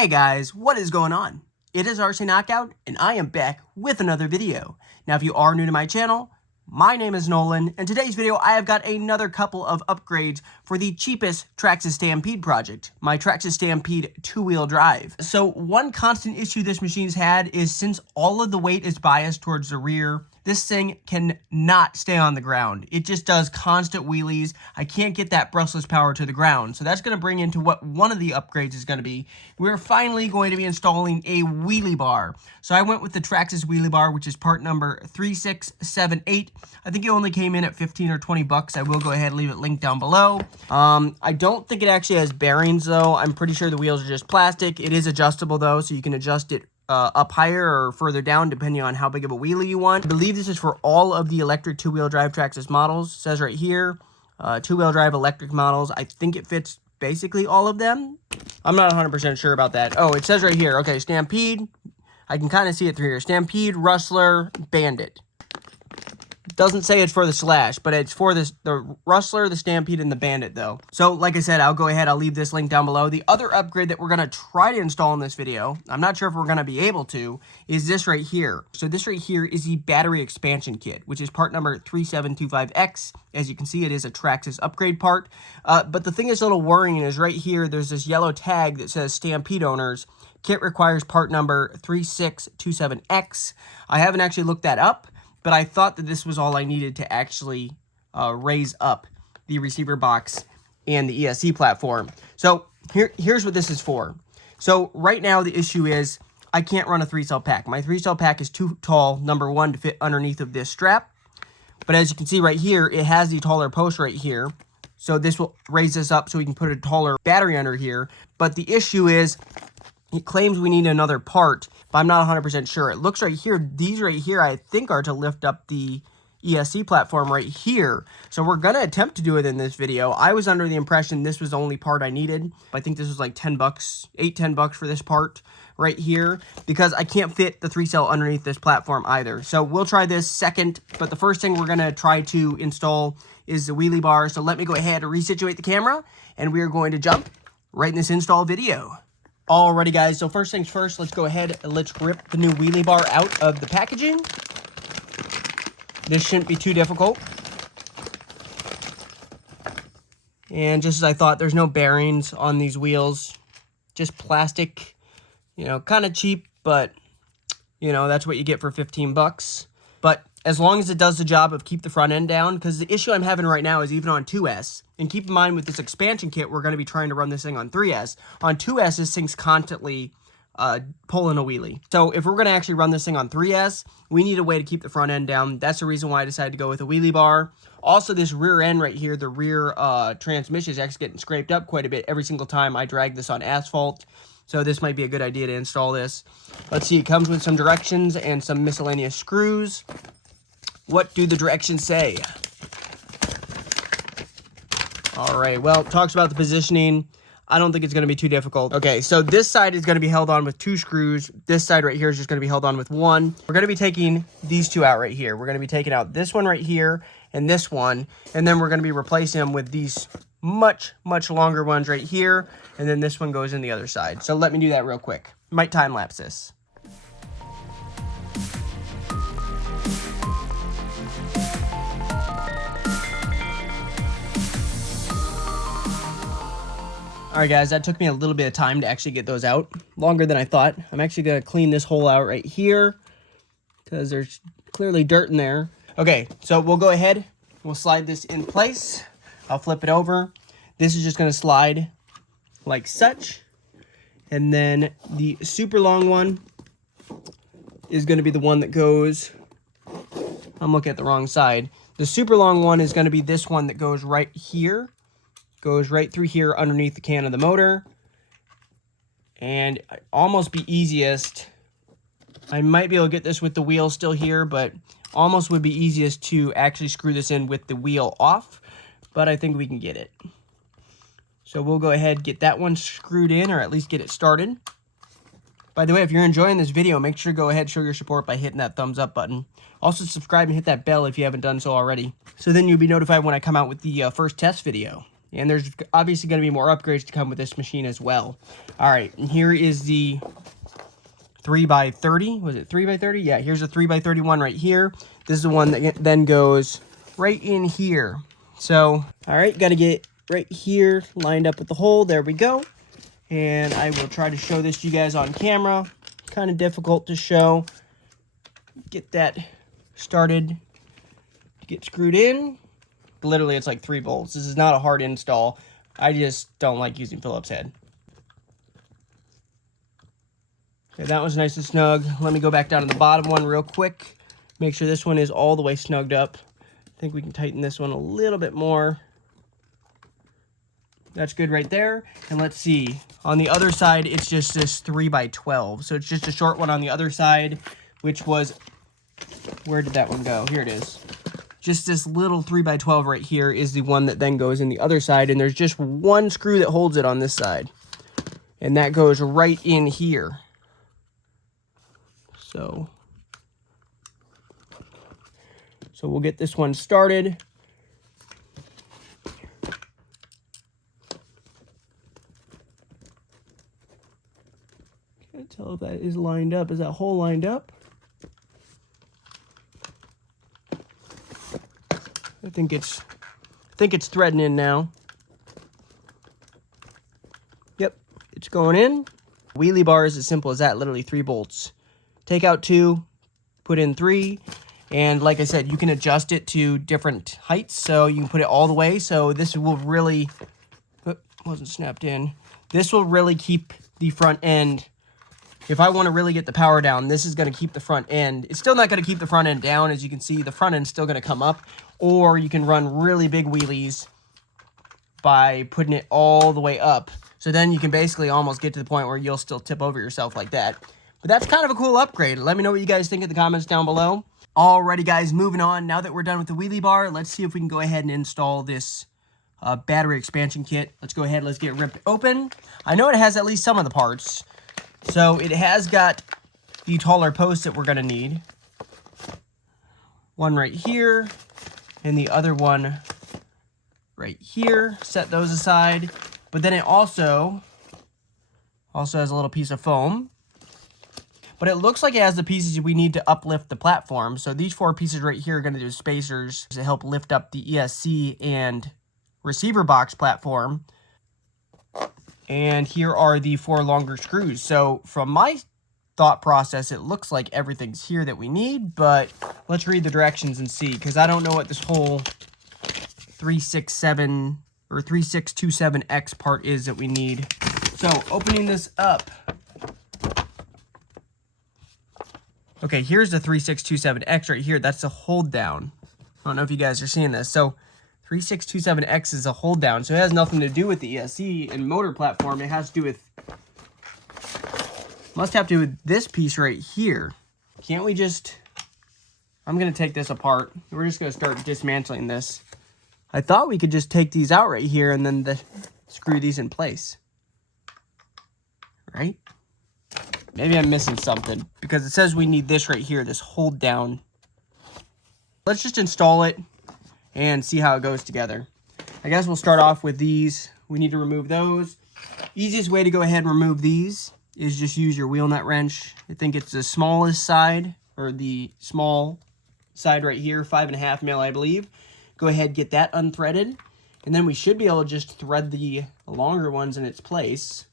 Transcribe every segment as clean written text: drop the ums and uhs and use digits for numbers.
Hey guys, what is going on? It is RC Knockout, and I am back with another video. Now, if you are new to my channel, my name is Nolan, and today's video I have got another couple of upgrades for the cheapest TRAXXAS Stampede project, my TRAXXAS Stampede 2-wheel drive. So one constant issue this machine's had is since all of the weight is biased towards the rear, this thing cannot stay on the ground. It just does constant wheelies. I can't get that brushless power to the ground. So that's going to bring into what one of the upgrades is going to be. We're finally going to be installing a wheelie bar. So I went with the TRAXXAS Wheelie Bar, which is part number 3678. I think it only came in at 15 or 20 bucks. I will go ahead and leave it linked down below. I don't think it actually has bearings though. I'm pretty sure the wheels are just plastic. It is adjustable though, so you can adjust it up higher or further down depending on how big of a wheelie you want. I believe this is for all of the electric two-wheel drive TRAXXAS models. It says right here, two-wheel drive electric models. I think it fits basically all of them. I'm not 100% sure about that. Oh, it says right here, okay, Stampede. I can kind of see it through here. Stampede, Rustler, Bandit. Doesn't say it's for the Slash, but it's for the Rustler, the Stampede, and the Bandit, though. So, like I said, I'll go ahead. I'll leave this link down below. The other upgrade that we're going to try to install in this video, I'm not sure if we're going to be able to, is this right here. So this right here is the Battery Expansion Kit, which is part number 3725X. As you can see, it is a TRAXXAS upgrade part. But the thing that's a little worrying is right here, there's this yellow tag that says Stampede Owners. Kit requires part number 3627X. I haven't actually looked that up, but I thought that this was all I needed to actually raise up the receiver box and the ESC platform. So here's what this is for. So right now the issue is I can't run a 3-cell pack. My 3-cell pack is too tall, number one, to fit underneath of this strap. But as you can see right here, it has the taller post right here. So this will raise this up so we can put a taller battery under here. But the issue is it claims we need another part, but I'm not 100% sure. It looks right here, these right here, I think are to lift up the ESC platform right here. So we're going to attempt to do it in this video. I was under the impression this was the only part I needed. I think this was like 10 bucks, 10 bucks for this part right here, because I can't fit the 3-cell underneath this platform either. So we'll try this second, but the first thing we're going to try to install is the wheelie bar. So let me go ahead and resituate the camera, and we are going to jump right in this install video. Alrighty guys, so first things first, let's go ahead and let's rip the new wheelie bar out of the packaging. This shouldn't be too difficult. And just as I thought, there's no bearings on these wheels. Just plastic, you know, kind of cheap, but, you know, that's what you get for 15 bucks. But as long as it does the job of keep the front end down, because the issue I'm having right now is even on 2S, and keep in mind with this expansion kit, we're going to be trying to run this thing on 3S. On 2S, this thing's constantly pulling a wheelie. So if we're going to actually run this thing on 3S, we need a way to keep the front end down. That's the reason why I decided to go with a wheelie bar. Also, this rear end right here, the rear transmission is actually getting scraped up quite a bit every single time I drag this on asphalt. So this might be a good idea to install this. Let's see, it comes with some directions and some miscellaneous screws. What do the directions say? All right, well, it talks about the positioning. I don't think it's going to be too difficult. Okay, so this side is going to be held on with 2 screws. This side right here is just going to be held on with 1. We're going to be taking these 2 out right here. We're going to be taking out this one right here and this one, and then we're going to be replacing them with these much longer ones right here, and then this one goes in the other side. So let me do that real quick. Might time lapse this. Alright guys, that took me a little bit of time to actually get those out. Longer than I thought. I'm actually going to clean this hole out right here, because there's clearly dirt in there. Okay, so we'll go ahead. We'll slide this in place. I'll flip it over. This is just going to slide like such. And then the super long one is going to be the one that goes... I'm looking at the wrong side. The super long one is going to be this one that goes right here. Goes right through here underneath the can of the motor. And almost be easiest, I might be able to get this with the wheel still here, but almost would be easiest to actually screw this in with the wheel off, but I think we can get it. So we'll go ahead and get that one screwed in, or at least get it started. By the way, if you're enjoying this video, make sure to go ahead and show your support by hitting that thumbs up button. Also subscribe and hit that bell if you haven't done so already. So then you'll be notified when I come out with the first test video. And there's obviously going to be more upgrades to come with this machine as well. All right, and here is the 3x30. Was it 3x30? Yeah, here's a 3x31 right here. This is the one that then goes right in here. So, all right, got to get right here lined up with the hole. There we go. And I will try to show this to you guys on camera. Kind of difficult to show. Get that started. Get screwed in. Literally, it's like 3 bolts. This is not a hard install. I just don't like using Phillips head. Okay, that was nice and snug. Let me go back down to the bottom one real quick. Make sure this one is all the way snugged up. I think we can tighten this one a little bit more. That's good right there. And let's see. On the other side, it's just this 3x12. So it's just a short one on the other side, which was... Where did that one go? Here it is. Just this little 3x12 right here is the one that then goes in the other side, and there's just one screw that holds it on this side. And that goes right in here. So we'll get this one started. Can't tell if that is lined up. Is that hole lined up? I think it's threading in now. Yep, it's going in. Wheelie bar is as simple as that, literally 3 bolts. Take out 2, put in 3, and like I said, you can adjust it to different heights, so you can put it all the way, so this will really, wasn't snapped in. This will really keep the front end. If I want to really get the power down, this is going to keep the front end. It's still not going to keep the front end down. As you can see, the front end's still going to come up. Or you can run really big wheelies by putting it all the way up. So then you can basically almost get to the point where you'll still tip over yourself like that. But that's kind of a cool upgrade. Let me know what you guys think in the comments down below. Alrighty guys, moving on. Now that we're done with the wheelie bar, let's see if we can go ahead and install this battery expansion kit. Let's go ahead, let's get it ripped open. I know it has at least some of the parts. So it has got the taller posts that we're going to need. One right here, and the other one right here. Set those aside. But then it also has a little piece of foam. But it looks like it has the pieces we need to uplift the platform. So these 4 pieces right here are going to do spacers to help lift up the ESC and receiver box platform. And here are the 4 longer screws. So from my thought process, it looks like everything's here that we need, but let's read the directions and see, because I don't know what this whole 367 or 3627X part is that we need. So opening this up. Okay, here's the 3627X right here. That's a hold down. I don't know if you guys are seeing this. So 3627X is a hold down, so it has nothing to do with the ESC and motor platform. It has to do with, must have to do with this piece right here. Can't we just, I'm gonna take this apart. We're just gonna start dismantling this. I thought we could just take these out right here and then screw these in place. Right? Maybe I'm missing something, because it says we need this right here, this hold down. Let's just install it and see how it goes together. I guess we'll start off with these. We need to remove those. Easiest way to go ahead and remove these is just use your wheel nut wrench. I think it's the smallest side, or the small side right here, 5.5 mil, I believe. Go ahead, get that unthreaded, and then we should be able to just thread the longer ones in its place.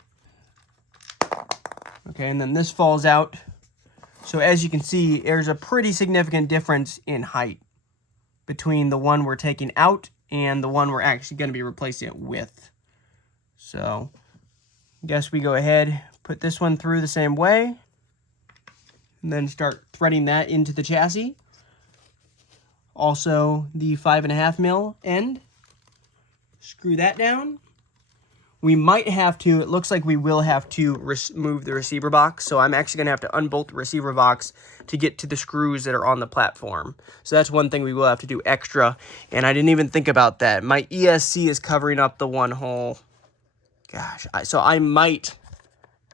Okay, and then this falls out. So as you can see, there's a pretty significant difference in height between the one we're taking out and the one we're actually going to be replacing it with. So I guess we go ahead, put this one through the same way, and then start threading that into the chassis. Also the 5.5 mil end. Screw that down. We might have to, it looks like we will have to remove the receiver box, so I'm actually going to have to unbolt the receiver box to get to the screws that are on the platform. So that's one thing we will have to do extra, and I didn't even think about that. My ESC is covering up the one hole. Gosh, so I might,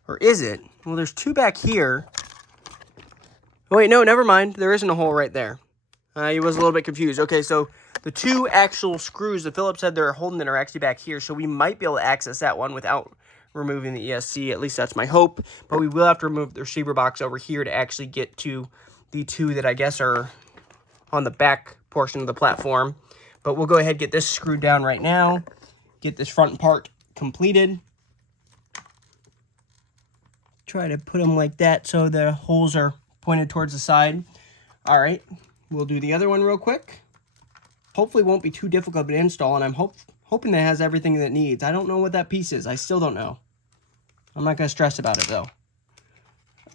or is it? Well, there's 2 back here. Oh, wait, no, never mind. There isn't a hole right there. I was a little bit confused. Okay, so The two actual screws, the Phillips head they're holding it, are actually back here, so we might be able to access that one without removing the ESC. At least that's my hope. But we will have to remove the receiver box over here to actually get to the two that I guess are on the back portion of the platform. But we'll go ahead and get this screwed down right now. Get this front part completed. Try to put them like that so the holes are pointed towards the side. All right, we'll do the other one real quick. Hopefully it won't be too difficult to install, and I'm hoping that it has everything that it needs. I don't know what that piece is. I still don't know. I'm not going to stress about it, though.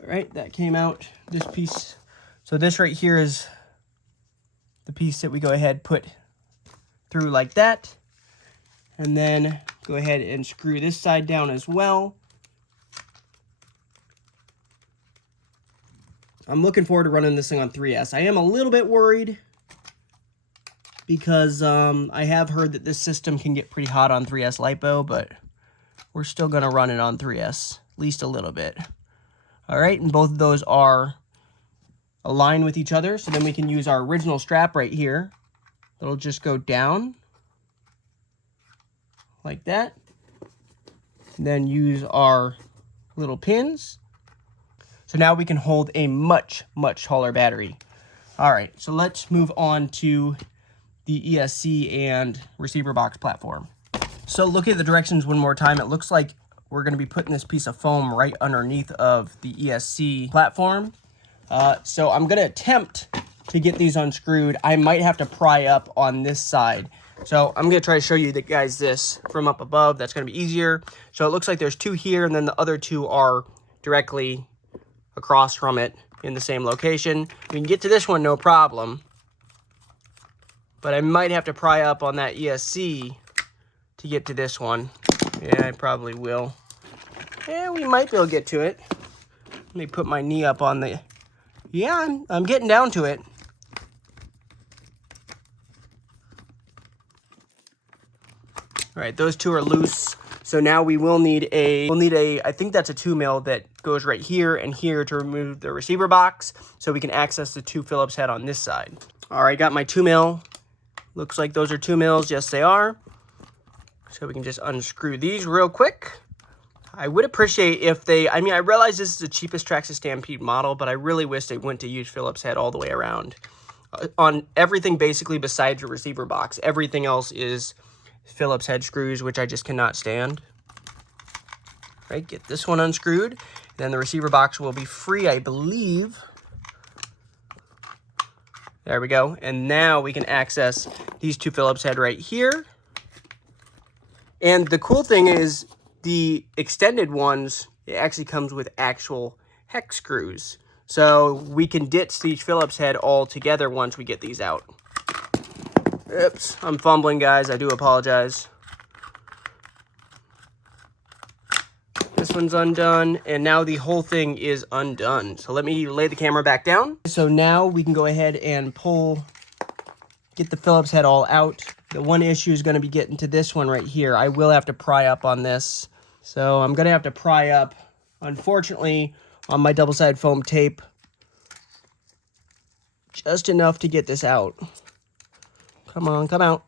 All right, that came out, this piece. So this right here is the piece that we go ahead and put through like that. And then go ahead and screw this side down as well. I'm looking forward to running this thing on 3S. I am a little bit worried because I have heard that this system can get pretty hot on 3S Lipo, but we're still going to run it on 3S, at least a little bit. All right, and both of those are aligned with each other, so then we can use our original strap right here. It'll just go down like that. And then use our little pins. So now we can hold a much, much taller battery. All right, so let's move on to the ESC and receiver box platform. So looking at the directions one more time, it looks like we're going to be putting this piece of foam right underneath of the ESC platform. So I'm going to attempt to get these unscrewed. I might have to pry up on this side. So I'm going to try to show you guys this from up above. That's going to be easier. So it looks like there's two here, and then the other two are directly across from it in the same location. We can get to this one no problem, but I might have to pry up on that ESC to get to this one. Yeah, I probably will. Yeah, we might be able to get to it. Let me put my knee up on the... Yeah, I'm getting down to it. All right, those two are loose. So now we will need a, I think that's a 2 mil that goes right here and here to remove the receiver box so we can access the two Phillips head on this side. All right, got my 2 mil. Looks like those are 2 mils. Yes, they are. So we can just unscrew these real quick. I would appreciate if they, I mean, I realize this is the cheapest Traxxas Stampede model, but I really wish they went to use Phillips head all the way around. On everything basically besides your receiver box, everything else is Phillips head screws, which I just cannot stand. Right, get this one unscrewed. Then the receiver box will be free, I believe. There we go. And now we can access these two Phillips head right here. And the cool thing is the extended ones, it actually comes with actual hex screws. So we can ditch each Phillips head all together once we get these out. Oops, I'm fumbling, guys. I do apologize. This one's undone, and now the whole thing is undone. So let me lay the camera back down. So now we can go ahead and get the Phillips head all out. The one issue is going to be getting to this one right here. I will have to pry up on this. So I'm going to have to pry up, unfortunately, on my double-sided foam tape, just enough to get this out. Come on, come out.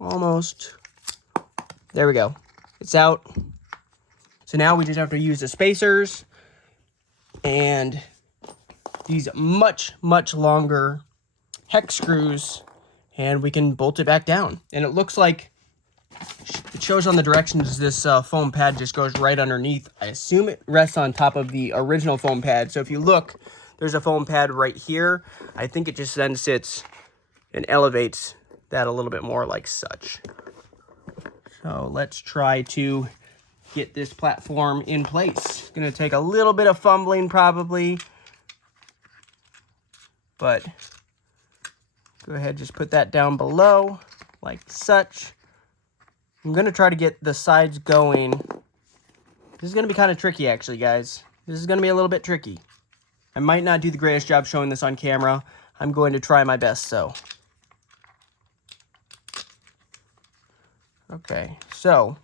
Almost. There we go. It's out. So now we just have to use the spacers and these much, much longer hex screws, and we can bolt it back down. And it looks like it shows on the directions this foam pad just goes right underneath. I assume it rests on top of the original foam pad. So if you look, there's a foam pad right here. I think it just then sits and elevates that a little bit more like such. So let's try to get this platform in place. It's going to take a little bit of fumbling probably, but go ahead, just put that down below like such. I'm going to try to get the sides going. This is going to be kind of tricky actually, guys. This is going to be a little bit tricky. I might not do the greatest job showing this on camera. I'm going to try my best, so. Okay, so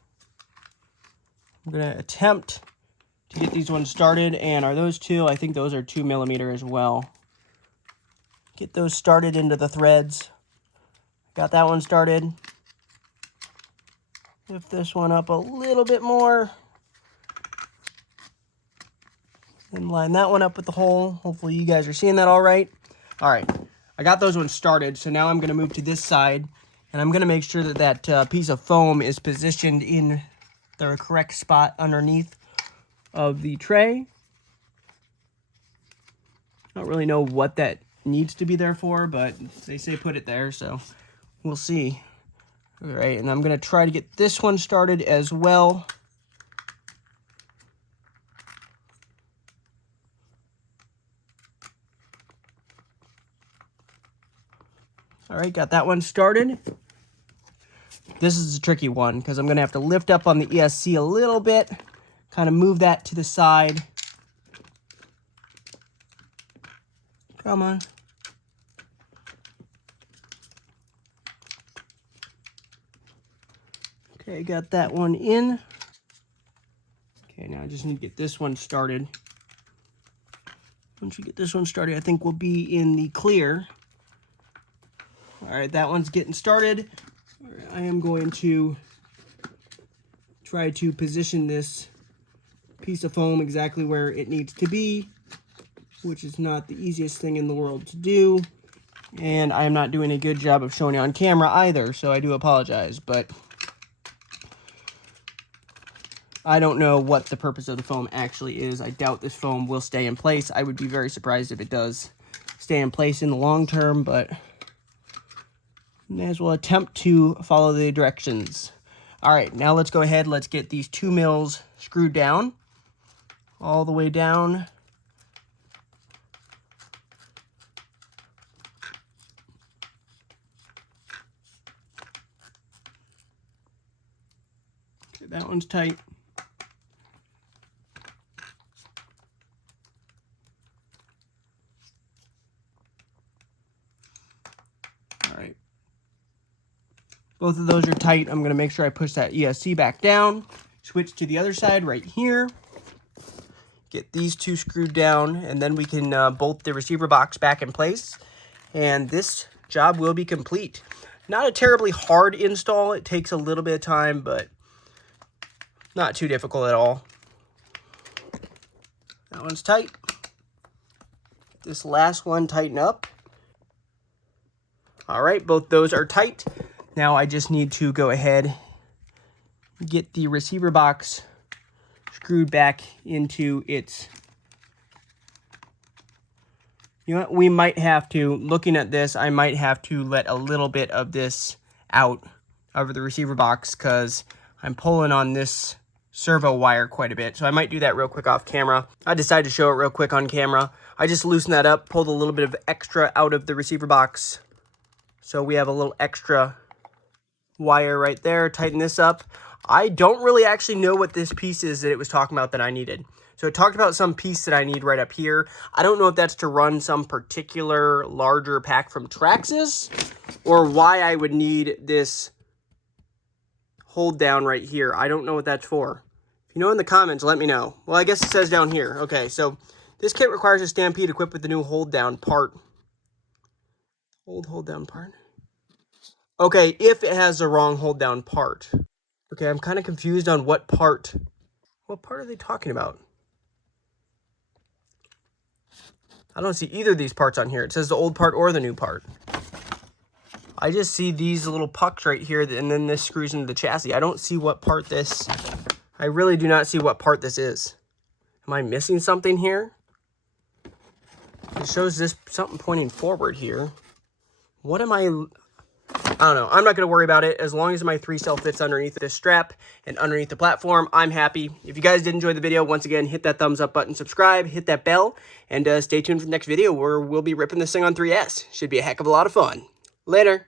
I'm going to attempt to get these ones started. And are those two? I think those are 2 millimeter as well. get those started into the threads. Got that one started. Lift this one up a little bit more. And line that one up with the hole. Hopefully you guys are seeing that all right. All right, I got those ones started. So now I'm gonna move to this side and I'm gonna make sure that that piece of foam is positioned in the correct spot underneath of the tray. I don't really know what that needs to be there for, but they say put it there, so we'll see. All right, and I'm gonna try to get this one started as well. All right, got that one started. This is a tricky one because I'm gonna have to lift up on the ESC a little bit, kind of move that to the side. Come on. Okay, got that one in. Okay, now I just need to get this one started. Once we get this one started, I think we'll be in the clear. All right, that one's getting started. I am going to try to position this piece of foam exactly where it needs to be, which is not the easiest thing in the world to do. And I am not doing a good job of showing it on camera either, so I do apologize, but I don't know what the purpose of the foam actually is. I doubt this foam will stay in place. I would be very surprised if it does stay in place in the long term, but may as well attempt to follow the directions. All right, now let's go ahead. Let's get these 2 mils screwed down all the way down. Okay, that one's tight. All right. Both of those are tight. I'm going to make sure I push that ESC back down. Switch to the other side right here. Get these 2 screwed down, and then we can bolt the receiver box back in place. And this job will be complete. Not a terribly hard install. It takes a little bit of time, but not too difficult at all. That one's tight. This last one tighten up. All right, both those are tight. Now I just need to go ahead and get the receiver box screwed back into its... You know what, we might have to, looking at this, I might have to let a little bit of this out of the receiver box because I'm pulling on this servo wire quite a bit. So I might do that real quick off camera. I decided to show it real quick on camera. I just loosened that up, pulled a little bit of extra out of the receiver box. So we have a little extra wire right there. Tighten this up. I don't really actually know what this piece is that it was talking about that I needed. So it talked about some piece that I need right up here. I don't know if that's to run some particular larger pack from Traxxas or why I would need this hold down right here. I don't know what that's for. If you know in the comments, let me know. Well, I guess it says down here. Okay, so this kit requires a Stampede equipped with the new hold down part. Hold down part. Okay, if it has the wrong hold down part. Okay, I'm kind of confused on what part. What part are they talking about? I don't see either of these parts on here. It says the old part or the new part. I just see these little pucks right here, and then this screws into the chassis. I don't see what part this... I really do not see what part this is. Am I missing something here? It shows this something pointing forward here. What am I don't know. I'm not going to worry about it. As long as my 3-cell fits underneath this strap and underneath the platform, I'm happy. If you guys did enjoy the video, once again, hit that thumbs up button, subscribe, hit that bell, and stay tuned for the next video where we'll be ripping this thing on 3S. Should be a heck of a lot of fun. Later.